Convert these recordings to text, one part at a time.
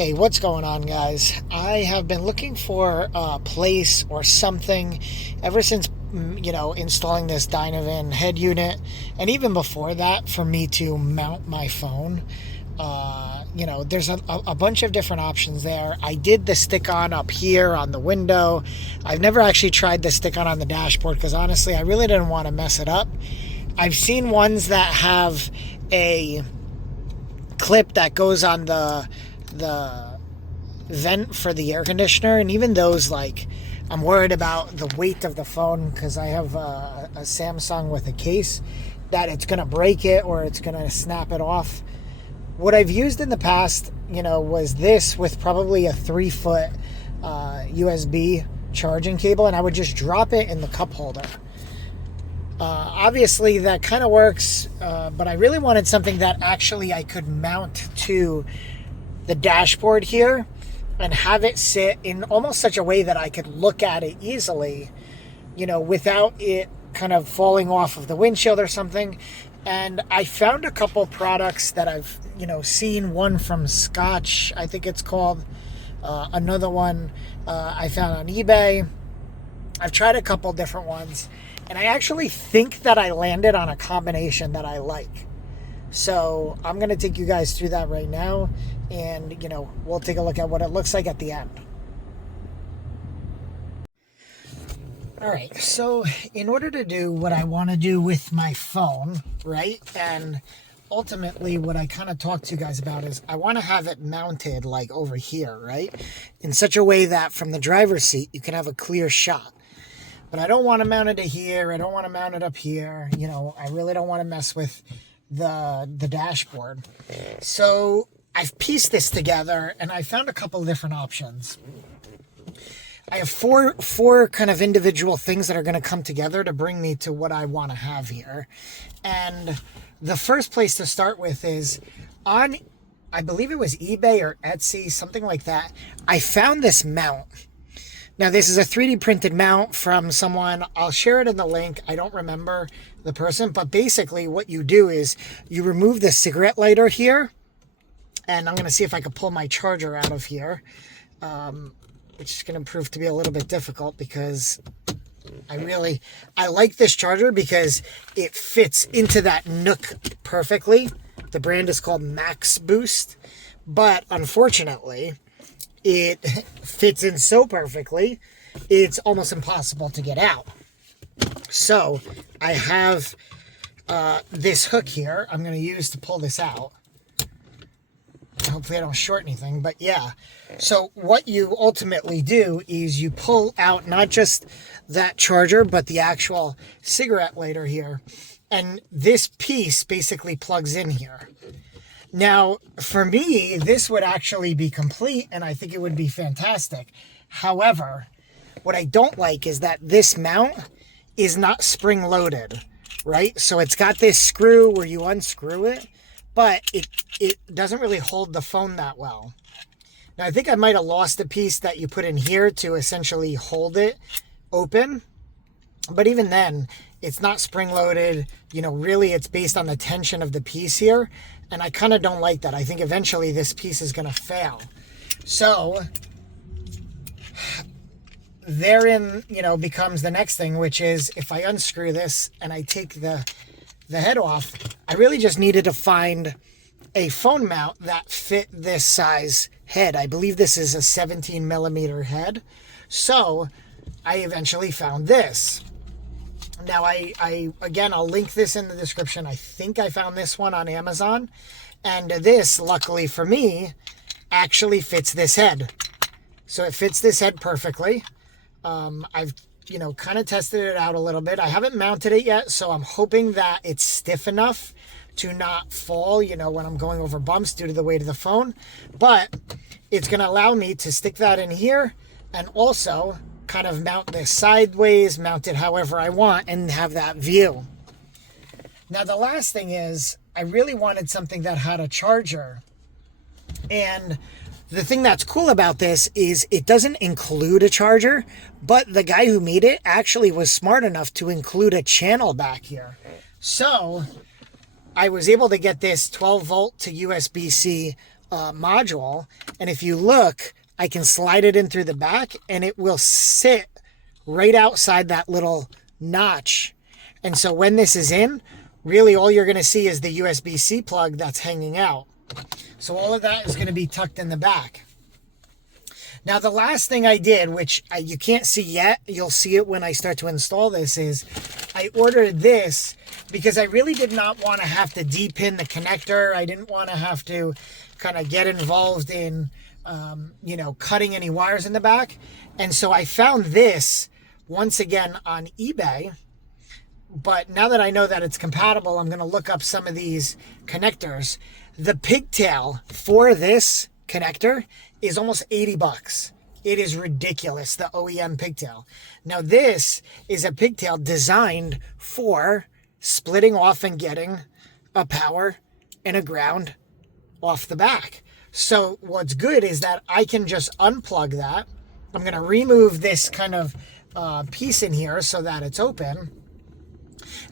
Hey, what's going on, guys? I have been looking for a place or something ever since, installing this Dynavan head unit, and even before that, for me to mount my phone. There's a bunch of different options there. I did the stick-on up here on the window. I've never actually tried the stick-on on the dashboard because, honestly, I really didn't want to mess it up. I've seen ones that have a clip that goes on the vent for the air conditioner, and even those, like, I'm worried about the weight of the phone because I have a Samsung with a case that it's gonna break it or it's gonna snap it off. What I've used in the past, was this with probably a 3-foot USB charging cable, and I would just drop it in the cup holder. Obviously that kind of works, but I really wanted something that actually I could mount to the dashboard here and have it sit in almost such a way that I could look at it easily, without it kind of falling off of the windshield or something. And I found a couple products that I've, seen. One from Scotch, I think it's called. Another one I found on eBay. I've tried a couple different ones, and I actually think that I landed on a combination that I like. So I'm going to take you guys through that right now, and, we'll take a look at what it looks like at the end. All right, so in order to do what I want to do with my phone, right, and ultimately what I kind of talked to you guys about is I want to have it mounted like over here, right, in such a way that from the driver's seat you can have a clear shot. But I don't want to mount it here. I don't want to mount it up here. I really don't want to mess with the dashboard. So I've pieced this together, and I found a couple different options. I have four kind of individual things that are going to come together to bring me to what I want to have here. And the first place to start with is on, I believe it was eBay or Etsy, something like that. I found this mount. Now, this is a 3D printed mount from someone. I'll share it in the link. I don't remember the person, but basically what you do is you remove the cigarette lighter here, and I'm going to see if I can pull my charger out of here, which is going to prove to be a little bit difficult because I like this charger because it fits into that nook perfectly. The brand is called MaxBoost, but unfortunately, it fits in so perfectly, it's almost impossible to get out. So I have this hook here I'm going to use to pull this out. Hopefully I don't short anything, but yeah. So what you ultimately do is you pull out not just that charger, but the actual cigarette lighter here. And this piece basically plugs in here. Now, for me, this would actually be complete, and I think it would be fantastic. However, what I don't like is that this mount is not spring-loaded, right? So it's got this screw where you unscrew it, but it doesn't really hold the phone that well. Now, I think I might have lost a piece that you put in here to essentially hold it open, but even then, it's not spring-loaded. Really, it's based on the tension of the piece here. And I kind of don't like that. I think eventually this piece is going to fail. So therein, becomes the next thing, which is if I unscrew this and I take the head off, I really just needed to find a phone mount that fit this size head. I believe this is a 17 millimeter head. So I eventually found this. Now, again, I'll link this in the description. I think I found this one on Amazon. And this, luckily for me, actually fits this head. So it fits this head perfectly. I've, kind of tested it out a little bit. I haven't mounted it yet, so I'm hoping that it's stiff enough to not fall, when I'm going over bumps due to the weight of the phone. But it's going to allow me to stick that in here and also kind of mount this sideways, mount it however I want, and have that view. Now, the last thing is I really wanted something that had a charger. And the thing that's cool about this is it doesn't include a charger, but the guy who made it actually was smart enough to include a channel back here. So I was able to get this 12 volt to USB-C module. And if you look, I can slide it in through the back and it will sit right outside that little notch. And so when this is in, really all you're going to see is the USB-C plug that's hanging out. So all of that is going to be tucked in the back. Now the last thing I did, which you can't see yet, you'll see it when I start to install this, is I ordered this because I really did not want to have to de-pin the connector. I didn't want to have to kind of get involved in, you know, cutting any wires in the back. And so I found this once again on eBay. But now that I know that it's compatible, I'm going to look up some of these connectors. The pigtail for this connector is almost 80 bucks. It is ridiculous, the OEM pigtail. Now this is a pigtail designed for splitting off and getting a power and a ground off the back. So what's good is that I can just unplug that. I'm going to remove this kind of piece in here so that it's open.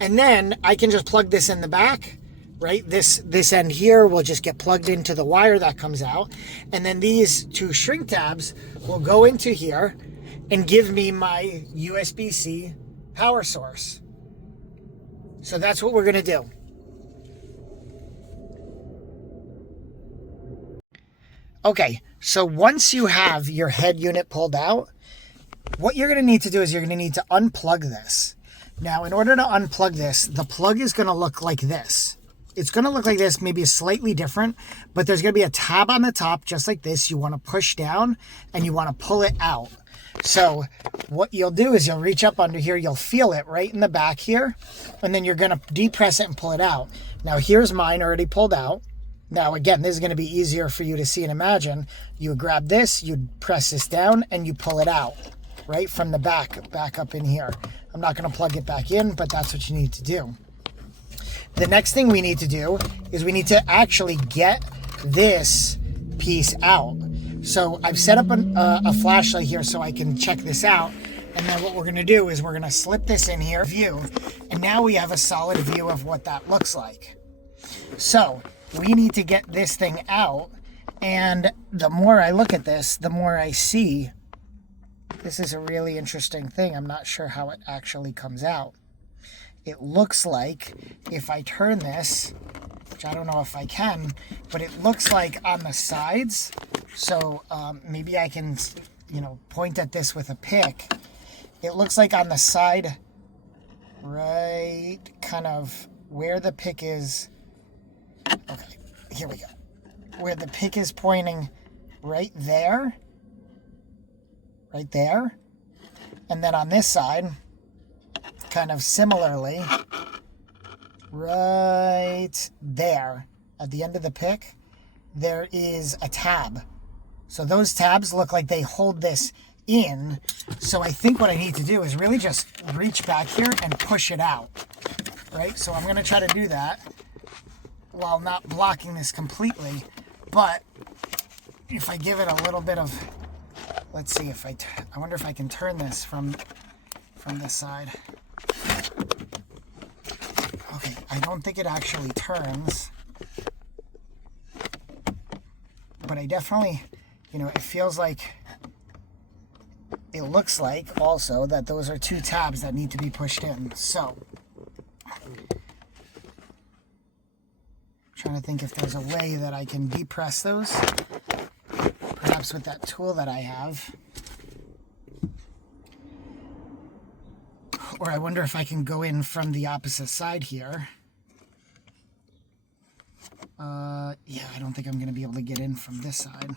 And then I can just plug this in the back, right? This end here will just get plugged into the wire that comes out. And then these two shrink tabs will go into here and give me my USB-C power source. So that's what we're going to do. Okay, so once you have your head unit pulled out, what you're going to need to do is you're going to need to unplug this. Now, in order to unplug this, the plug is going to look like this. It's going to look like this, maybe slightly different, but there's going to be a tab on the top, just like this. You want to push down and you want to pull it out. So what you'll do is you'll reach up under here, you'll feel it right in the back here, and then you're going to depress it and pull it out. Now, here's mine already pulled out. Now, again, this is going to be easier for you to see and imagine. You grab this, you press this down, and you pull it out, right, from the back up in here. I'm not going to plug it back in, but that's what you need to do. The next thing we need to do is we need to actually get this piece out. So I've set up a flashlight here so I can check this out. And then what we're going to do is we're going to slip this in here, view, and now we have a solid view of what that looks like. So we need to get this thing out. And the more I look at this, the more I see this is a really interesting thing. I'm not sure how it actually comes out. It looks like if I turn this, which I don't know if I can, but it looks like on the sides. So maybe I can, you know, point at this with a pick. It looks like on the side, right kind of where the pick is. Okay, here we go. Where the pick is pointing right there. Right there. And then on this side, kind of similarly, right there at the end of the pick, there is a tab. So those tabs look like they hold this in. So I think what I need to do is really just reach back here and push it out. Right? So I'm going to try to do that while not blocking this completely. But if I give it a little bit of... Let's see if I wonder if I can turn this from this side. Okay, I don't think it actually turns. But I definitely, you know, it feels like, it looks like also that those are two tabs that need to be pushed in. So, trying to think if there's a way that I can depress those. Perhaps with that tool that I have. Or I wonder if I can go in from the opposite side here. Yeah, I don't think I'm going to be able to get in from this side.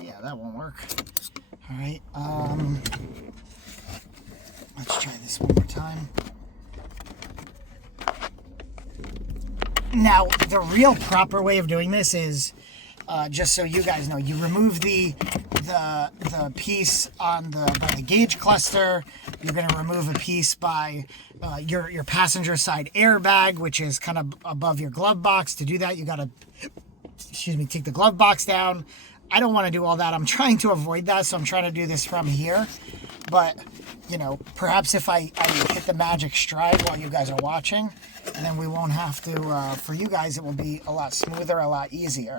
Yeah, that won't work. All right, let's try this one more time. Now, the real proper way of doing this is, just so you guys know, you remove the piece on by the gauge cluster. You're going to remove a piece by your passenger side airbag, which is kind of above your glove box. To do that, you got to, take the glove box down. I don't want to do all that. I'm trying to avoid that, so I'm trying to do this from here. But, you know, perhaps if I hit let the magic stride while you guys are watching, and then we won't have to, for you guys, it will be a lot smoother, a lot easier.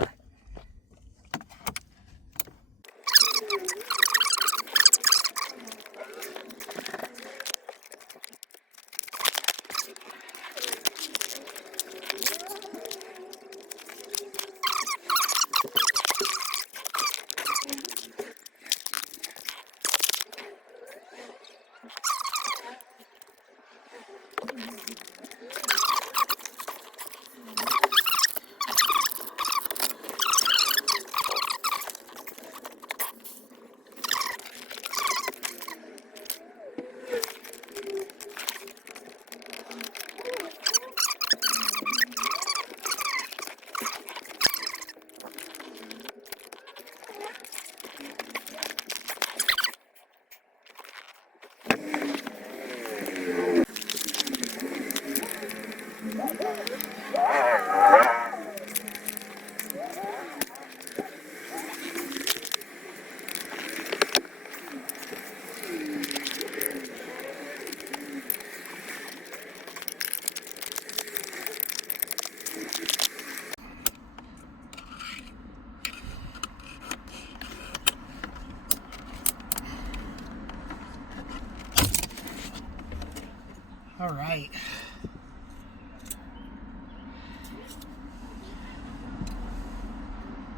All right.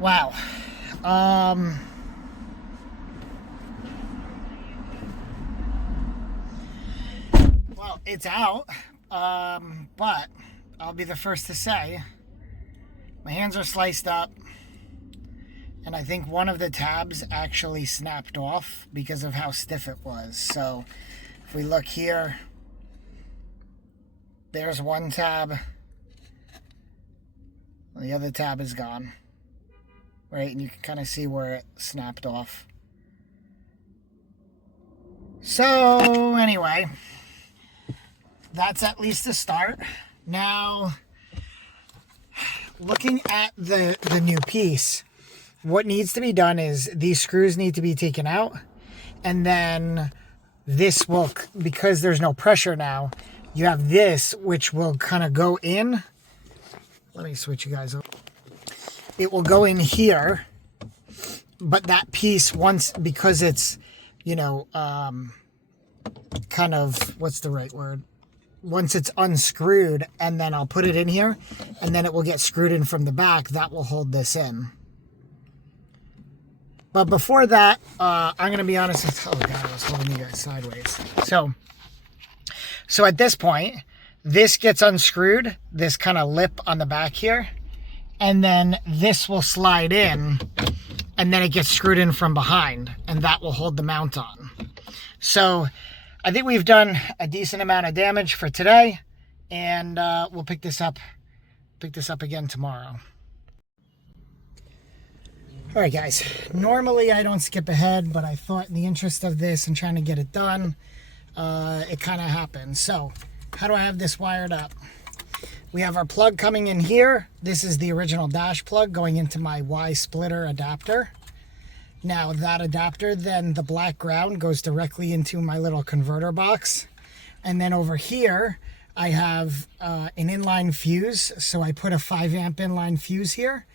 Wow. Well, it's out, but I'll be the first to say my hands are sliced up, and I think one of the tabs actually snapped off because of how stiff it was. So if we look here, there's one tab, the other tab is gone, right? And you can kind of see where it snapped off. So anyway, that's at least a start. Now, looking at the new piece, what needs to be done is these screws need to be taken out, and then this will, because there's no pressure now, you have this, which will kind of go in. Let me switch you guys over. It will go in here, but that piece, once, because it's, you know, kind of, what's the right word? Once it's unscrewed, and then I'll put it in here, and then it will get screwed in from the back, that will hold this in. But before that, I'm going to be honest with, oh God, I was holding you guys sideways. So at this point, this gets unscrewed, this kind of lip on the back here, and then this will slide in, and then it gets screwed in from behind, and that will hold the mount on. So I think we've done a decent amount of damage for today, and we'll pick this up again tomorrow. All right, guys, normally I don't skip ahead, but I thought in the interest of this and trying to get it done, it kind of happened. So how do I have this wired up? We have our plug coming in here. This is the original dash plug going into my Y splitter adapter. Now that adapter, then the black ground goes directly into my little converter box. And then over here, I have an inline fuse. So I put a 5 amp inline fuse here,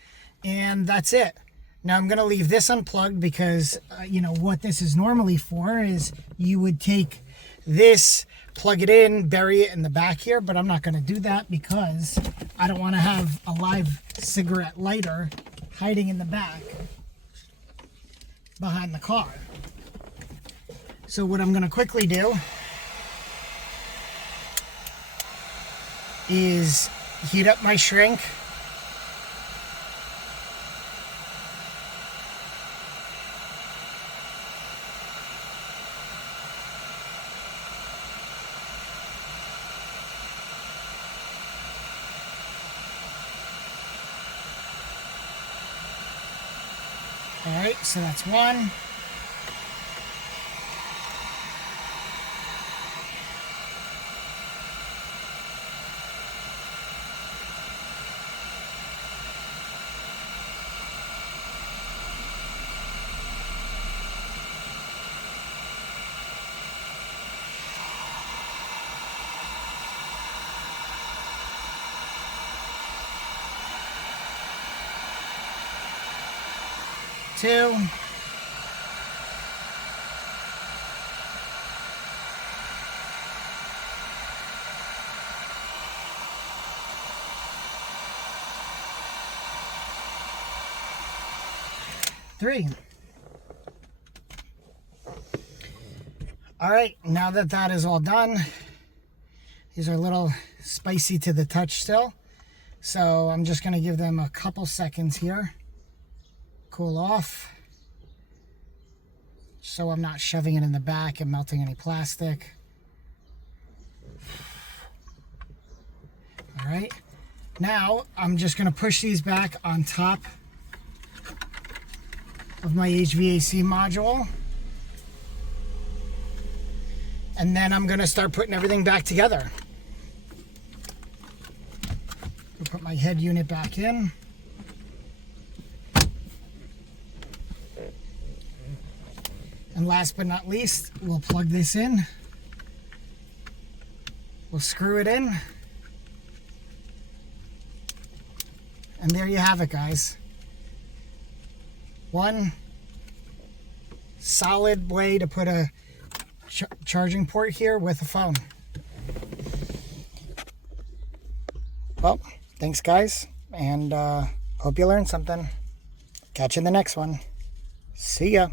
and that's it. Now I'm going to leave this unplugged because, you know, what this is normally for is you would take this, plug it in, bury it in the back here, but I'm not going to do that because I don't want to have a live cigarette lighter hiding in the back behind the car. So what I'm going to quickly do is heat up my shrink. All right, so that's one. 2. Three. All right, now that that is all done, these are a little spicy to the touch still. So I'm just gonna give them a couple seconds here. Cool off. So I'm not shoving it in the back and melting any plastic. All right, now I'm just gonna push these back on top of my HVAC module. And then I'm gonna start putting everything back together. I'll put my head unit back in. And last but not least, we'll plug this in. We'll screw it in. And there you have it, guys. One solid way to put a charging port here with a phone. Well, thanks guys, and hope you learned something. Catch you in the next one. See ya.